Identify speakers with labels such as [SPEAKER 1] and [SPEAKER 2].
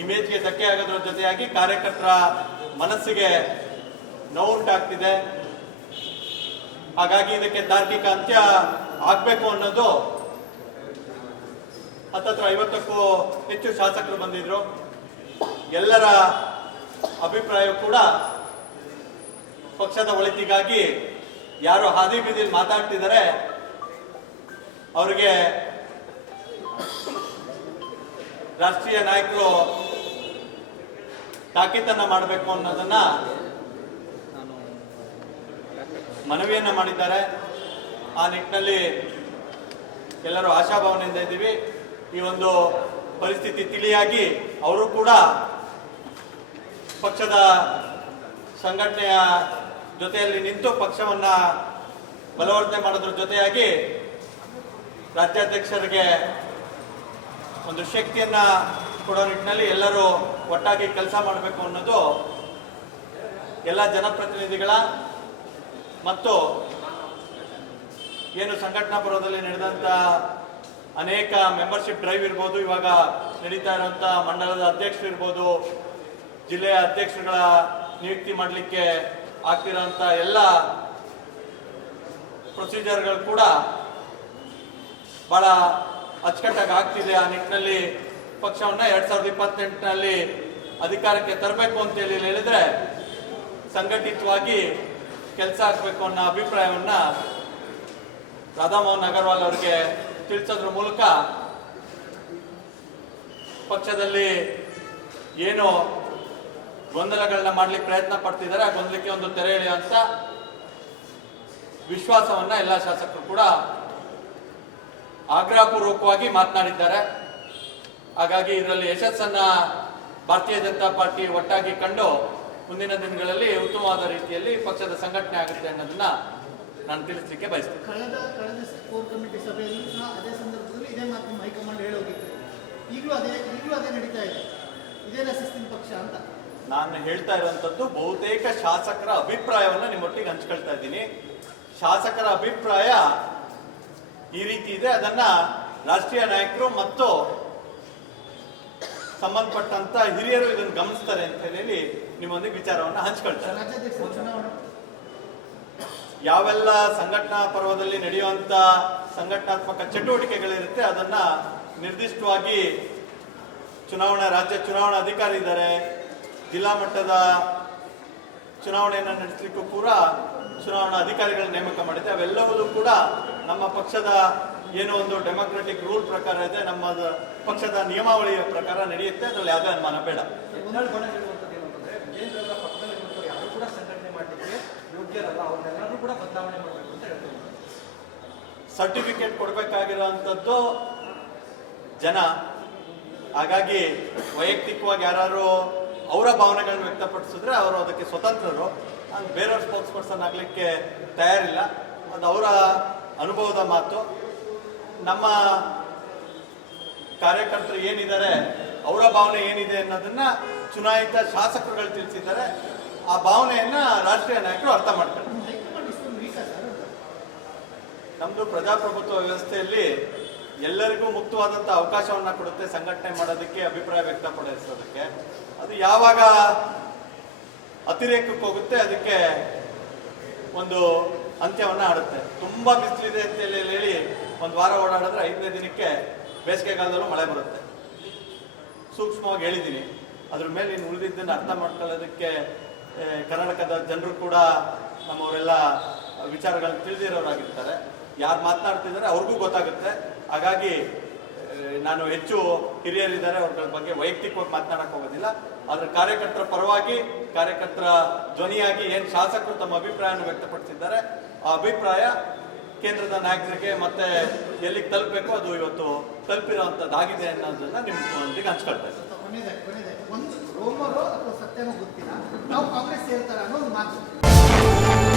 [SPEAKER 1] ಇಮೇಜ್ಗೆ ಧಕ್ಕೆ ಆಗೋದ್ರ ಜೊತೆಯಾಗಿ ಕಾರ್ಯಕರ್ತರ ಮನಸ್ಸಿಗೆ ನೋವುಂಟಾಗ್ತಿದೆ ಹಾಗಾಗಿ ಇದಕ್ಕೆ ತಾರ್ಕಿಕ ಅಂತ್ಯ ಆಗ್ಬೇಕು ಅನ್ನೋದು ಹತ್ತತ್ರ ಐವತ್ತಕ್ಕೂ ಹೆಚ್ಚು ಶಾಸಕರು ಬಂದಿದ್ರು. ಎಲ್ಲರ ಅಭಿಪ್ರಾಯ ಕೂಡ ಪಕ್ಷದ ಒಳಿತಿಗಾಗಿ ಯಾರು ಹಾದಿ ಬೀದಿಲಿ ಮಾತಾಡ್ತಿದ್ದಾರೆ. ಅವರಿಗೆ ರಾಷ್ಟ್ರೀಯ ನಾಯಕರು ತಾಕೀತನ್ನ ಮಾಡಬೇಕು ಅನ್ನೋದನ್ನ ಮನವಿಯನ್ನ ಮಾಡಿದ್ದಾರೆ. ಆ ನಿಟ್ಟಿನಲ್ಲಿ ಎಲ್ಲರೂ ಆಶಾಭಾವನೆಯಿಂದ ಇದ್ದೀವಿ. ಈ ಒಂದು ಪರಿಸ್ಥಿತಿ ತಿಳಿಯಾಗಿ ಅವರು ಕೂಡ ಪಕ್ಷದ ಸಂಘಟನೆಯ ಜೊತೆಯಲ್ಲಿ ನಿಂತು ಪಕ್ಷವನ್ನ ಬಲವರ್ಧನೆ ಮಾಡೋದ್ರ ಜೊತೆಯಾಗಿ ರಾಜ್ಯಾಧ್ಯಕ್ಷರಿಗೆ ಒಂದು ಶಕ್ತಿಯನ್ನ ಕೊಡೋ ನಿಟ್ಟಿನಲ್ಲಿ ಎಲ್ಲರೂ ಒಟ್ಟಾಗಿ ಕೆಲಸ ಮಾಡಬೇಕು ಅನ್ನೋದು ಎಲ್ಲ ಜನಪ್ರತಿನಿಧಿಗಳ ಮತ್ತು ಏನು ಸಂಘಟನಾ ಪರ್ವದಲ್ಲಿ ನಡೆದಂತ ಅನೇಕ ಮೆಂಬರ್ಶಿಪ್ ಡ್ರೈವ್ ಇರ್ಬೋದು, ಇವಾಗ ನಡೀತಾ ಇರುವಂತ ಮಂಡಲದ ಅಧ್ಯಕ್ಷರು ಇರ್ಬೋದು, ಜಿಲ್ಲೆಯ ಅಧ್ಯಕ್ಷರುಗಳ ನಿಯುಕ್ತಿ ಮಾಡಲಿಕ್ಕೆ ಆಗ್ತಿರೋಂಥ ಎಲ್ಲ ಪ್ರೊಸೀಜರ್ಗಳು ಕೂಡ ಬಹಳ ಅಚ್ಚುಕಟ್ಟಾಗಿ ಆಗ್ತಿದೆ ಆ ನಿಟ್ಟಿನಲ್ಲಿ. ಪಕ್ಷವನ್ನ ಎರಡ್ ಸಾವಿರದ ಇಪ್ಪತ್ತೆಂಟರಲ್ಲಿ ಅಧಿಕಾರಕ್ಕೆ ತರಬೇಕು ಅಂತ ಹೇಳಿ ಹೇಳಿದ್ರೆ ಸಂಘಟಿತವಾಗಿ ಕೆಲಸ ಆಗ್ಬೇಕು ಅನ್ನೋ ಅಭಿಪ್ರಾಯವನ್ನ ರಾಧಾಮೋಹನ್ ಅಗರ್ವಾಲ್ ಅವರಿಗೆ ತಿಳಿಸೋದ್ರ ಮೂಲಕ ಪಕ್ಷದಲ್ಲಿ ಏನು ಗೊಂದಲಗಳನ್ನ ಮಾಡ್ಲಿಕ್ಕೆ ಪ್ರಯತ್ನ ಪಡ್ತಿದ್ದಾರೆ, ಆ ಗೊಂದಲಕ್ಕೆ ಒಂದು ತೆರೆ ಎಳೆಯುವಂತ ವಿಶ್ವಾಸವನ್ನ ಎಲ್ಲ ಶಾಸಕರು ಕೂಡ ಆಗ್ರಹಪೂರ್ವಕವಾಗಿ ಮಾತನಾಡಿದ್ದಾರೆ. ಹಾಗಾಗಿ ಇದರಲ್ಲಿ ಯಶಸ್ಸನ್ನ ಭಾರತೀಯ ಜನತಾ ಪಾರ್ಟಿ ಒಟ್ಟಾಗಿ ಕಂಡು ಮುಂದಿನ ದಿನಗಳಲ್ಲಿ ಉತ್ತಮವಾದ ರೀತಿಯಲ್ಲಿ ಪಕ್ಷದ ಸಂಘಟನೆ ಆಗುತ್ತೆ ಅನ್ನೋದನ್ನ ನಾನು ತಿಳಿಸ್ಲಿಕ್ಕೆ ಬಯಸ್ತೇನೆ.
[SPEAKER 2] ಕಳೆದ ಕಳೆದ ಕೋರ್ ಕಮಿಟಿ ಸಭೆಯಲ್ಲಿ ಸಹ ಅದೇ ಸಂದರ್ಭದಲ್ಲಿ ಇದೇ ಮಾತು ನಿಮ್ಮ ಹೈಕಮಾಂಡ್ ಹೇಳೋಗಿತ್ತು ಈಗಲೂ ಅದೇ ಈಗಲೂ ಅದೇ ನಡೀತಾ ಇದೆ. ಇದೇನ ನಶಿಸ್ತಿನ ಪಕ್ಷ ಅಂತ.
[SPEAKER 1] ನಾನು ಹೇಳ್ತಾ ಇರುವಂತದ್ದು ಬಹುತೇಕ ಶಾಸಕರ ಅಭಿಪ್ರಾಯವನ್ನು ನಿಮ್ಮೊಟ್ಟಿಗೆ ಹಂಚ್ಕೊಳ್ತಾ ಇದ್ದೀನಿ. ಶಾಸಕರ ಅಭಿಪ್ರಾಯ ಈ ರೀತಿ ಇದೆ. ಅದನ್ನ ರಾಷ್ಟ್ರೀಯ ನಾಯಕರು ಮತ್ತು ಸಂಬಂಧಪಟ್ಟಂತ ಹಿರಿಯರು ಇದನ್ನು ಗಮನಿಸ್ತಾರೆ ಅಂತ ಹೇಳಿ ನಿಮ್ಮೊಂದಿಗೆ ವಿಚಾರವನ್ನು ಹಂಚ್ಕೊಳ್ತಾರೆ. ಯಾವೆಲ್ಲ ಸಂಘಟನಾ ಪರ್ವದಲ್ಲಿ ನಡೆಯುವಂತ ಸಂಘಟನಾತ್ಮಕ ಚಟುವಟಿಕೆಗಳಿರುತ್ತೆ ಅದನ್ನ ನಿರ್ದಿಷ್ಟವಾಗಿ ಚುನಾವಣಾ, ರಾಜ್ಯ ಚುನಾವಣಾ ಅಧಿಕಾರಿ ಇದ್ದಾರೆ. ಜಿಲ್ಲಾ ಮಟ್ಟದ ಚುನಾವಣೆಯನ್ನು ನಡೆಸಲಿಕ್ಕೂ ಕೂಡ ಚುನಾವಣಾ ಅಧಿಕಾರಿಗಳ ನೇಮಕ ಮಾಡಿದೆ. ಅವೆಲ್ಲವೂ ಕೂಡ ನಮ್ಮ ಪಕ್ಷದ ಏನೋ ಒಂದು ಡೆಮೊಕ್ರೆಟಿಕ್ ರೂಲ್ ಪ್ರಕಾರ ಇದೆ ನಮ್ಮ ಪಕ್ಷದ ನಿಯಮಾವಳಿಯ ಪ್ರಕಾರ ನಡೆಯುತ್ತೆ. ಅದರಲ್ಲಿ ಯಾವುದೇ ಅನುಮಾನ ಬೇಡ. ಸರ್ಟಿಫಿಕೇಟ್ ಕೊಡಬೇಕಾಗಿರೋಂಥದ್ದು ಜನ. ಹಾಗಾಗಿ ವೈಯಕ್ತಿಕವಾಗಿ ಯಾರು ಅವರ ಭಾವನೆಗಳನ್ನು ವ್ಯಕ್ತಪಡಿಸಿದ್ರೆ ಅವರು ಅದಕ್ಕೆ ಸ್ವತಂತ್ರರು. ಬೇರೆಯವ್ರ ಸ್ಪೋಕ್ಸ್ ಪರ್ಸನ್ ಆಗಲಿಕ್ಕೆ ತಯಾರಿಲ್ಲ. ಅದು ಅವರ ಅನುಭವದ ಮಾತು. ನಮ್ಮ ಕಾರ್ಯಕರ್ತರು ಏನಿದ್ದಾರೆ, ಅವರ ಭಾವನೆ ಏನಿದೆ ಅನ್ನೋದನ್ನ ಚುನಾಯಿತ ಶಾಸಕರುಗಳು ತಿಳಿಸಿದ್ದಾರೆ. ಆ ಭಾವನೆಯನ್ನ ರಾಷ್ಟ್ರೀಯ ನಾಯಕರು ಅರ್ಥ ಮಾಡ್ತಾರೆ ನಮ್ಮದು ಪ್ರಜಾಪ್ರಭುತ್ವ ವ್ಯವಸ್ಥೆಯಲ್ಲಿ ಎಲ್ಲರಿಗೂ ಮುಕ್ತವಾದಂಥ ಅವಕಾಶವನ್ನ ಕೊಡುತ್ತೆ ಸಂಘಟನೆ ಮಾಡೋದಕ್ಕೆ ಅಭಿಪ್ರಾಯ ವ್ಯಕ್ತಪಡಿಸೋದಕ್ಕೆ. ಅದು ಯಾವಾಗ ಅತಿರೇಕಕ್ಕೆ ಹೋಗುತ್ತೆ, ಅದಕ್ಕೆ ಒಂದು ಅಂತ್ಯವನ್ನ ಆಡುತ್ತೆ ತುಂಬಾ ಬಿಸಿಲಿದೆ ಅಂತ ಹೇಳಿ ಒಂದು ವಾರ ಓಡಾಡಿದ್ರೆ ಐದನೇ ದಿನಕ್ಕೆ ಬೇಸಿಗೆಗಾಲದಲ್ಲೂ ಮಳೆ ಬರುತ್ತೆ. ಸೂಕ್ಷ್ಮವಾಗಿ ಹೇಳಿದ್ದೀನಿ. ಅದ್ರ ಮೇಲೆ ಇನ್ನು ಉಳಿದಿದ್ದನ್ನು ಅರ್ಥ ಮಾಡ್ಕೊಳ್ಳೋದಕ್ಕೆ ಕರ್ನಾಟಕದ ಜನರು ಕೂಡ ನಮ್ಮವರೆಲ್ಲ ವಿಚಾರಗಳನ್ನ ತಿಳಿದಿರೋರಾಗಿರ್ತಾರೆ. ಯಾರು ಮಾತನಾಡ್ತಿದ್ದಾರೆ ಅವ್ರಿಗೂ ಗೊತ್ತಾಗುತ್ತೆ. ಹಾಗಾಗಿ ನಾನು ಹೆಚ್ಚು ಹಿರಿಯರಿದ್ದಾರೆ, ಅವ್ರ ಬಗ್ಗೆ ವೈಯಕ್ತಿಕವಾಗಿ ಮಾತನಾಡಕ್ಕೆ ಹೋಗೋದಿಲ್ಲ. ಆದ್ರೆ ಕಾರ್ಯಕರ್ತರ ಪರವಾಗಿ, ಕಾರ್ಯಕರ್ತರ ಧ್ವನಿಯಾಗಿ ಏನ್ ಶಾಸಕರು ತಮ್ಮ ಅಭಿಪ್ರಾಯವನ್ನು ವ್ಯಕ್ತಪಡಿಸಿದ್ದಾರೆ, ಆ ಅಭಿಪ್ರಾಯ ಕೇಂದ್ರದ ನಾಯಕರಿಗೆ ಮತ್ತೆ ಎಲ್ಲಿಗೆ ತಲುಪಬೇಕು, ಅದು ಇವತ್ತು ತಲುಪಿರುವಂತದ್ದಾಗಿದೆ ಅನ್ನೋದನ್ನ ನಿಮ್ಮೊಂದಿಗೆ ಹಂಚ್ಕೊಳ್ತಾ
[SPEAKER 2] ಕೊನೆಯದಾಗಿ. ಒಂದು ರೋಮರೋ ಅಥವಾ ಸತ್ಯನೋ ಗೊತ್ತಿಲ್ಲ. ನಾವು ಕಾಂಗ್ರೆಸ್ ಸೇರ್ತಾರೆ ಅನ್ನೋ ಒಂದು ಮಾತು.